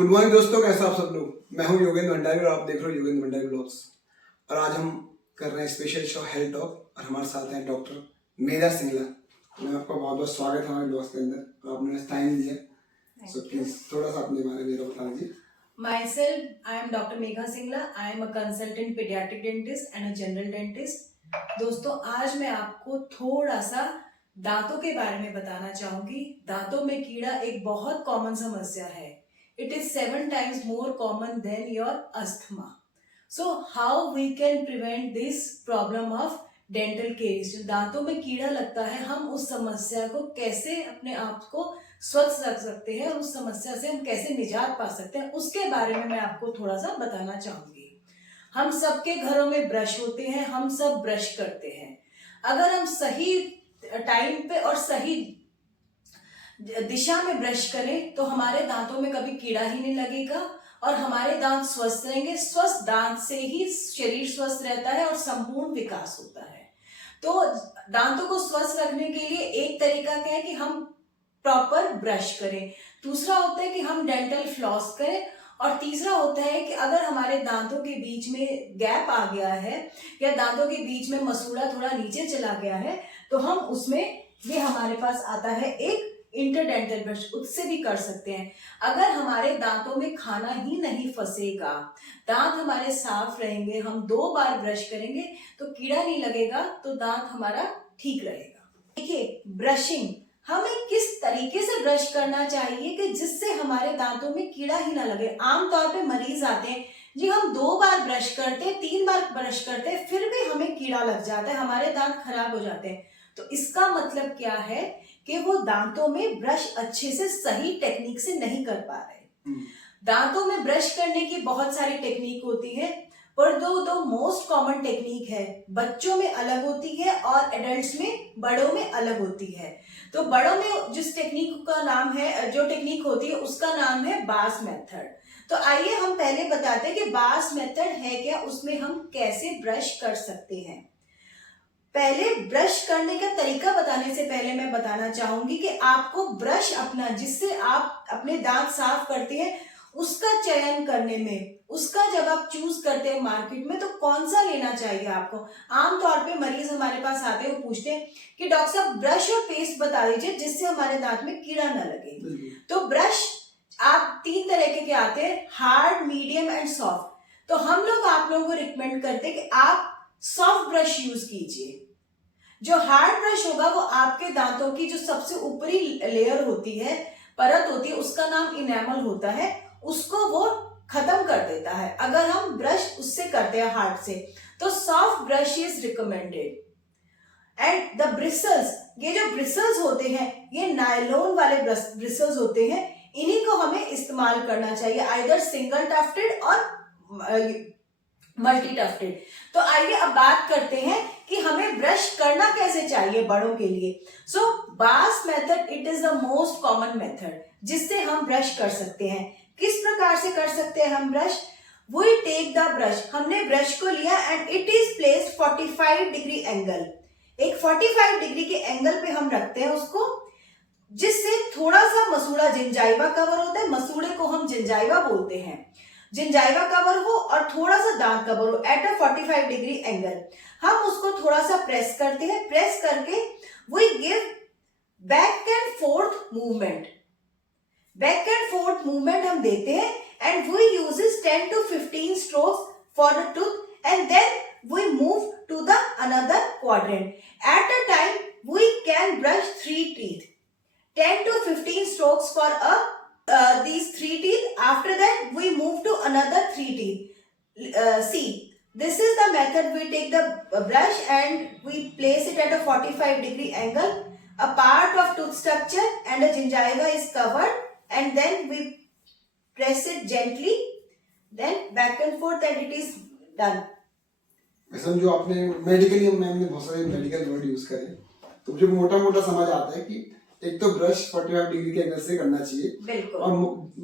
Good morning दोस्तों, कैसे आप सब लोग। मैं हूं योगेंद्र भंडारी और आप देख रहे हो योगेंद्र भंडारी ब्लॉग्स। और आज हम कर रहे हैं स्पेशल शो हेल्थ टॉक और हमारे साथ हैं डॉक्टर मेधा सिंगला। मैं आपका बहुत बहुत स्वागत है हमारे ब्लॉग्स के अंदर और आपने टाइम दिया। सो प्लीज थोड़ा सा अपने बारे में बता दीजिए। Myself, I am Dr. Megha Singla. I am a consultant pediatric dentist and a general dentist. दोस्तों, आज मैं आपको थोड़ा सा दांतों के बारे में बताना चाहूंगी। दांतों में कीड़ा एक बहुत कॉमन समस्या है। It is 7 times more common than your asthma. So how we can prevent this problem of dental caries? जो दांतों में कीड़ा लगता है, हम उस समस्या को कैसे अपने आप को स्वच्छ रख सकते हैं और उस समस्या से हम कैसे निजात पा सकते हैं, उसके बारे में मैं आपको थोड़ा सा बताना चाहूंगी। हम सबके घरों में ब्रश होते हैं, हम सब ब्रश करते हैं। अगर हम सही टाइम पे और सही दिशा में ब्रश करें तो हमारे दांतों में कभी कीड़ा ही नहीं लगेगा और हमारे दांत स्वस्थ रहेंगे। स्वस्थ दांत से ही शरीर स्वस्थ रहता है और संपूर्ण विकास होता है। तो दांतों को स्वस्थ रखने के लिए एक तरीका क्या है कि हम प्रॉपर ब्रश करें, दूसरा होता है कि हम डेंटल फ्लॉस करें और तीसरा होता है कि अगर हमारे दांतों के बीच में गैप आ गया है या दांतों के बीच में मसूड़ा थोड़ा नीचे चला गया है तो हम उसमें ये हमारे पास आता है एक इंटरडेंटल ब्रश, उससे भी कर सकते हैं। अगर हमारे दांतों में खाना ही नहीं फंसेगा, दांत हमारे साफ रहेंगे, हम 2 बार ब्रश करेंगे तो कीड़ा नहीं लगेगा, तो दांत हमारा ठीक रहेगा। देखिए, ब्रशिंग हमें किस तरीके से ब्रश करना चाहिए कि जिससे हमारे दांतों में कीड़ा ही ना लगे। आमतौर पे मरीज आते हैं, जी हम 2 बार ब्रश करते, 3 बार ब्रश करते, फिर भी हमें कीड़ा लग जाता है, हमारे दांत खराब हो जाते हैं। तो इसका मतलब क्या है कि वो दांतों में ब्रश अच्छे से सही टेक्निक से नहीं कर पा रहे। दांतों में ब्रश करने की बहुत सारी टेक्निक होती है, पर दो मोस्ट कॉमन टेक्निक है, बच्चों में अलग होती है और एडल्ट्स में, बड़ों में अलग होती है। तो बड़ों में जिस टेक्निक का नाम है, जो टेक्निक होती है उसका नाम है बास मेथड। तो आइए हम पहले बताते हैं कि बास मेथड है क्या, उसमें हम कैसे ब्रश कर सकते हैं। पहले ब्रश करने का तरीका बताने से पहले मैं बताना चाहूंगी कि आपको ब्रश अपना जिससे आप अपने दांत साफ करते हैं उसका चयन करने में, उसका जब आप चूज करते हैं मार्केट में तो कौन सा लेना चाहिए आपको। आमतौर पे मरीज हमारे पास आते हैं, वो पूछते हैं कि डॉक्टर साहब ब्रश और पेस्ट बता दीजिए जिससे हमारे दांत में कीड़ा ना लगे। तो ब्रश आप 3 तरह के आते हैं, हार्ड, मीडियम एंड सॉफ्ट। तो हम लोग आप लोगों को रिकमेंड करते हैं कि आप सॉफ्ट ब्रश यूज कीजिए। जो हार्ड ब्रश होगा वो आपके दांतों की जो सबसे ऊपरी लेयर होती है, परत होती है, उसका नाम इनेमल होता है, उसको वो खत्म कर देता है अगर हम ब्रश उससे करते हैं हार्ड से। तो soft brush is recommended. And the bristles, ये जो ब्रिसल्स होते हैं ये नायलॉन वाले ब्रिसल्स होते हैं, इन्हीं को हमें इस्तेमाल करना चाहिए, आइदर सिंगल टफ्टेड और मल्टी टफ्टेड। तो आइए अब बात करते हैं कि हमें ब्रश करना कैसे चाहिए बड़ों के लिए। सो बास method it is the most common method जिससे हम ब्रश कर सकते हैं। किस प्रकार से कर सकते हैं हम brush. We take the brush, हमने ब्रश को लिया and it is placed 45 degree angle, एक 45 डिग्री के एंगल पे हम रखते हैं उसको, जिससे थोड़ा सा मसूड़ा जिंजाइवा कवर होता है, मसूड़े को हम जिंजाइवा बोलते हैं, जिंजाइवा कवर हो और थोड़ा सा दांत कवर हो एट अ 45 डिग्री एंगल। हम उसको थोड़ा सा प्रेस करते हैं, प्रेस करके we give back and forth movement, back and forth movement हम देते हैं and we uses 10 to 15 strokes for the tooth and then we move to the another quadrant. At a time we can brush 3 teeth, 10 to 15 strokes for these 3 teeth. After that we move to another 3 teeth. See, this is the method. We take the brush and we place it at a 45 degree angle. A part of tooth structure and a gingiva is covered and then we press it gently, then back and forth and it is done. समझो आपने medically, ma'am ने बहुत सारे medical word use करे तो मुझे मोटा मोटा समझ आता है कि एक तो ब्रश 45 डिग्री के एंगल से करना चाहिए, बिल्कुल। और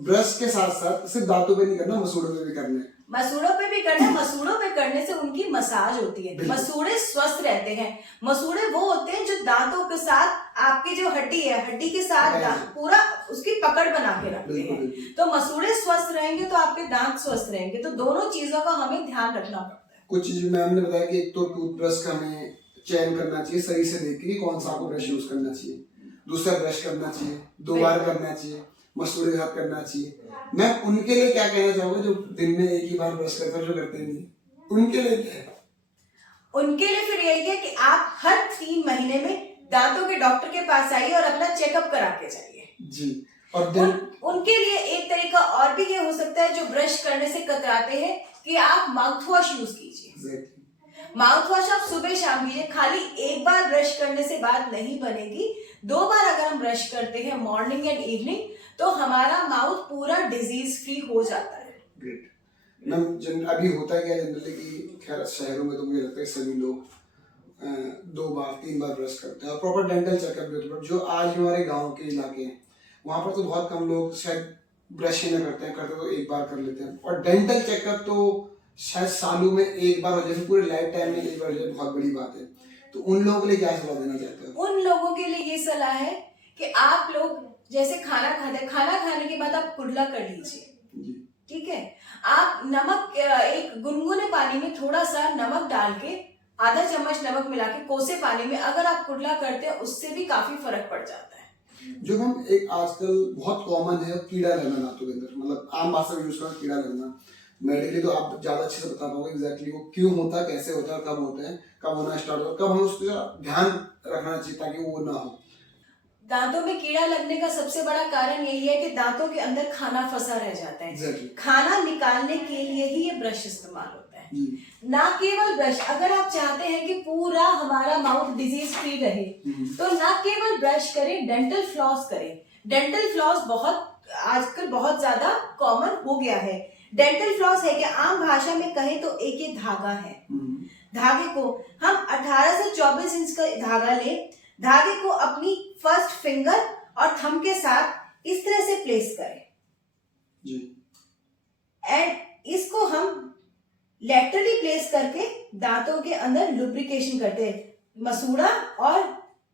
ब्रश के साथ साथ सिर्फ दांतों पे नहीं करना, मसूड़ों पे भी करना है। मसूड़ों पे भी करना है। मसूड़ों पे करने से उनकी मसाज होती है, मसूड़े स्वस्थ रहते हैं। मसूड़े वो होते हैं जो दांतों के साथ आपकी जो हड्डी है, हड्डी के साथ पूरा उसकी पकड़ बना के रखते हैं। तो मसूड़े स्वस्थ रहेंगे तो आपके दांत स्वस्थ रहेंगे। तो दोनों चीजों का हमें ध्यान रखना पड़ता है। कुछ चीज मैम ने बताया कि एक तो टूथब्रश का हमें चयन करना चाहिए सही से देख के कौन सा आपको ब्रश यूज करना चाहिए, दूसरा ब्रश करना चाहिए, 2 बार करना चाहिए, मसूड़े के साथ करना चाहिए। मैं उनके लिए क्या कहना चाहूंगा जो दिन में एक ही बार ब्रश करते हैं, जो करते नहीं, उनके लिए क्या है? उनके लिए फिर यही है कि आप हर 3 महीने में दांतों के डॉक्टर के पास आइए और अपना चेकअप करा के जाइए जी। और उनके लिए एक तरीका और भी ये हो सकता है, जो ब्रश करने से कतराते हैं, कि आप माउथ वॉश यूज कीजिए। माउथ वॉश आप सुबह शाम कीजिए। खाली एक बार ब्रश करने से बात नहीं बनेगी, 2 बार अगर हम ब्रश करते हैं मॉर्निंग एंड इवनिंग, तो हमारा माउथ पूरा डिजीज फ्री हो जाता है। Great ma'am. अभी होता क्या है जनरली कि खैर शहरों में तो मुझे लगता है सभी लोग 2 बार 3 बार ब्रश करते हैं और प्रॉपर डेंटल चेकअप भी होता है। जो आज हमारे गांव के इलाके हैं वहां पर तो बहुत कम लोग शायद ब्रश ही नहीं करते तो 1 बार कर लेते हैं, और डेंटल चेकअप तो शायद सालों में 1 बार हो जाए, पूरे लाइफ टाइम में 1 बार हो जाए, बहुत बड़ी बात है। तो उन लोगों के लिए क्या सलाह देना चाहते हैं? उन लोगों के लिए ये सलाह है कि आप लोग जैसे खाना खाते हैं, खाना खाने के बाद आप कुल्ला कर लीजिए, ठीक है। आप नमक, एक गुनगुने पानी में थोड़ा सा नमक डाल के, आधा चम्मच नमक मिला के कोसे पानी में अगर आप कुल्ला करते हैं, उससे भी काफी फर्क पड़ जाता है। जो हम एक आजकल बहुत कॉमन है कीड़ा लगना दांतों के अंदर, मतलब आम भाषा में यूज करना कीड़ा लगना, मेडिकली तो आप ज्यादा अच्छे से बता पाओगे एग्जैक्टली वो क्यों होता है, कैसे होता है, कब होता है, कब होना स्टार्ट होता है, कब हमें उसका ध्यान रखना चाहिए ताकि वो ना हो। दांतों में कीड़ा लगने का सबसे बड़ा कारण यही है कि दांतों के अंदर खाना फंसा रह जाता है। खाना निकालने के लिए ही ये ब्रश इस्तेमाल होता है, ना केवल ब्रश। अगर आप चाहते हैं कि पूरा हमारा माउथ डिजीज फ्री रहे, तो ना केवल ब्रश करें, डेंटल फ्लॉस करें। डेंटल फ्लॉस आजकल बहुत ज्यादा कॉमन हो गया है। डेंटल फ्लॉस है कि आम भाषा में कहें तो एक धागा है। धागे को हम 18 से 24 इंच का धागा लें, धागे को अपनी फर्स्ट फिंगर और थंब के साथ इस तरह से प्लेस करें जी, एंड इसको हम लैटरली प्लेस करके दांतों के अंदर लुब्रिकेशन करते हैं, मसूड़ा और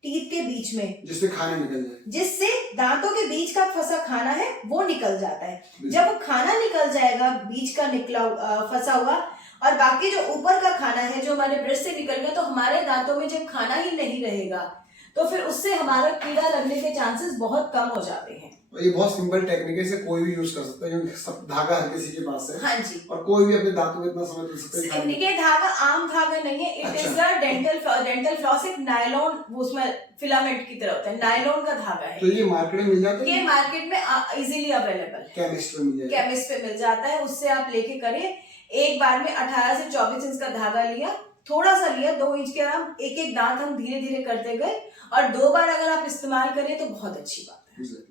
टीथ के बीच में, जिससे खाना निकल जाए, जिससे दांतों के बीच का फंसा खाना है वो निकल जाता है। जब वो खाना निकल जाएगा, बीच का निकला फंसा हुआ, और बाकी जो ऊपर का खाना है जो हमारे ब्रश से निकल गया, तो हमारे दांतों में जब खाना ही नहीं रहेगा, तो फिर उससे हमारा कीड़ा लगने के चांसेस बहुत कम हो जाते हैं। ये बहुत सिंपल टेक्निक है, इसे कोई भी यूज कर सकता है, क्योंकि सब धागा हर किसी के पास है। हाँ जी। और कोई भी अपने दांतों में इतना समय दे सकता है। ये धागा आम धागा नहीं है, it is a dental floss. एक नायलॉन, उसमें फिलामेंट की तरह होता है, नायलॉन का धागा है। तो ये मार्केट में मिल जाता है? ये मार्केट में इजीली अवेलेबल है, केमिस्ट में मिल जाता है। केमिस्ट पे मिल जाता है, उससे आप लेके करिए। एक बार में 18 से 24 इंच का धागा लिया, थोड़ा सा लिया, 2 इंच के आराम, एक दांत हम धीरे धीरे करते गए, और 2 बार अगर आप इस्तेमाल करें तो बहुत अच्छी बात है।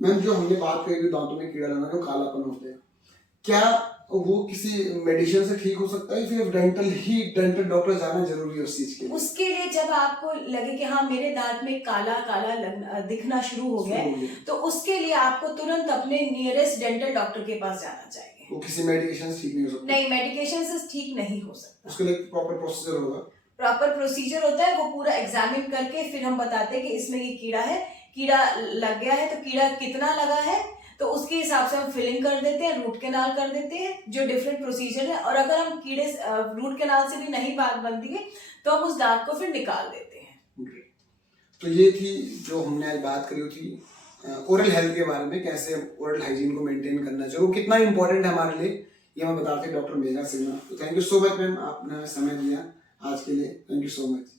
मैम, जो हमने बात करी कि दांतों में कीड़ा लगना, जो कालापन होते हैं, क्या वो किसी मेडिसिन से ठीक हो सकता है, फिर डेंटल डॉक्टर जाना जरूरी है उस चीज के लिए? उसके लिए जब आपको लगे कि हाँ मेरे दांत में काला काला दिखना शुरू हो गया है, तो उसके लिए आपको तुरंत अपने नियरेस्ट डेंटल डॉक्टर के पास जाना चाहिए। वो किसी मेडिकेशन से ठीक नहीं हो सकता? नहीं, मेडिकेशन से ठीक नहीं हो सकता। उसके लिए प्रॉपर प्रोसीजर होगा? प्रॉपर प्रोसीजर होता है, वो पूरा एग्जामिन करके फिर हम बताते हैं कि इसमें ये कीड़ा है, कीड़ा लग गया है, तो कीड़ा कितना लगा है, तो उसके हिसाब से हम फिलिंग कर देते हैं, रूट कैनाल कर देते हैं, जो डिफरेंट प्रोसीजर है। और अगर हम कीड़े रूट कैनाल से भी नहीं बात बनती है, तो हम उस दांत को फिर निकाल देते हैं। तो ये थी जो हमने आज बात करी थी ओरल हेल्थ के बारे में, कैसे ओरल हाइजीन को मेंटेन करना चाहिए, वो कितना इंपॉर्टेंट है हमारे लिए, ये हमें बताते हैं डॉक्टर मेघा सिन्हा। तो thank you so much ma'am, आपने हमें समय दिया आज के लिए। Thank you so much.